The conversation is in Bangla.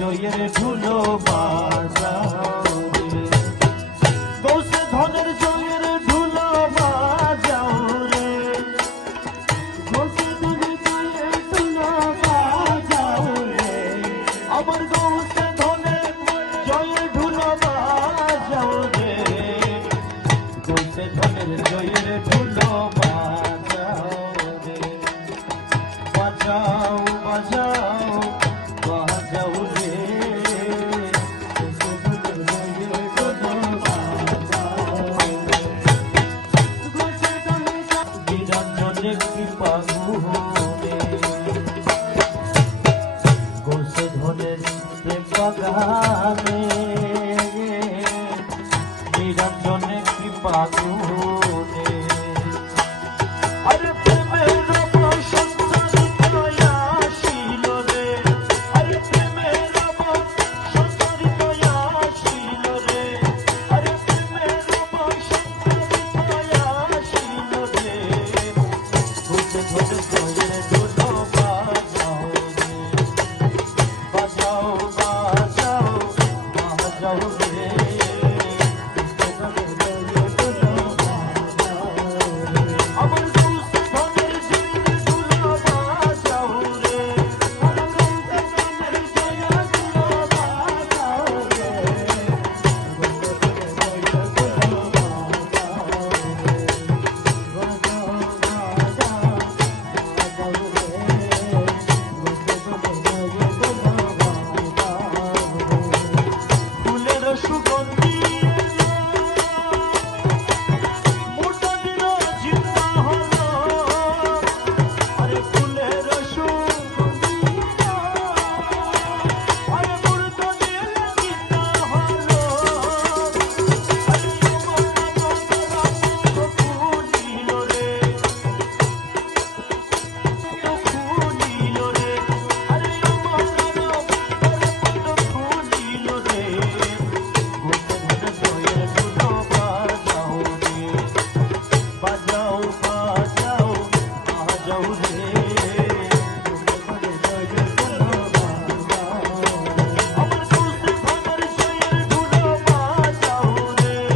জয়ের ধুলো বাজাও রে, গৌসে ধনের জয়ের ধুলো বাজাও রে, গৌসে ধনের জয়ের ধুলো বাজাও রে, আমার গৌসে ধনের জয়ের ধুলো বাজাও রে, গৌসে ধনের জয়ের ধুলো বাজাও রে, বাজাও বাজাও বাজাও রে, বিরঞ্জনে কৃপা গুহরে, গোসে ধনের প্রেম বাগানে, বিরঞ্জনে কৃপা গুহরে, আরে প্রেমের বাজাও বাজাও বাজাও রে।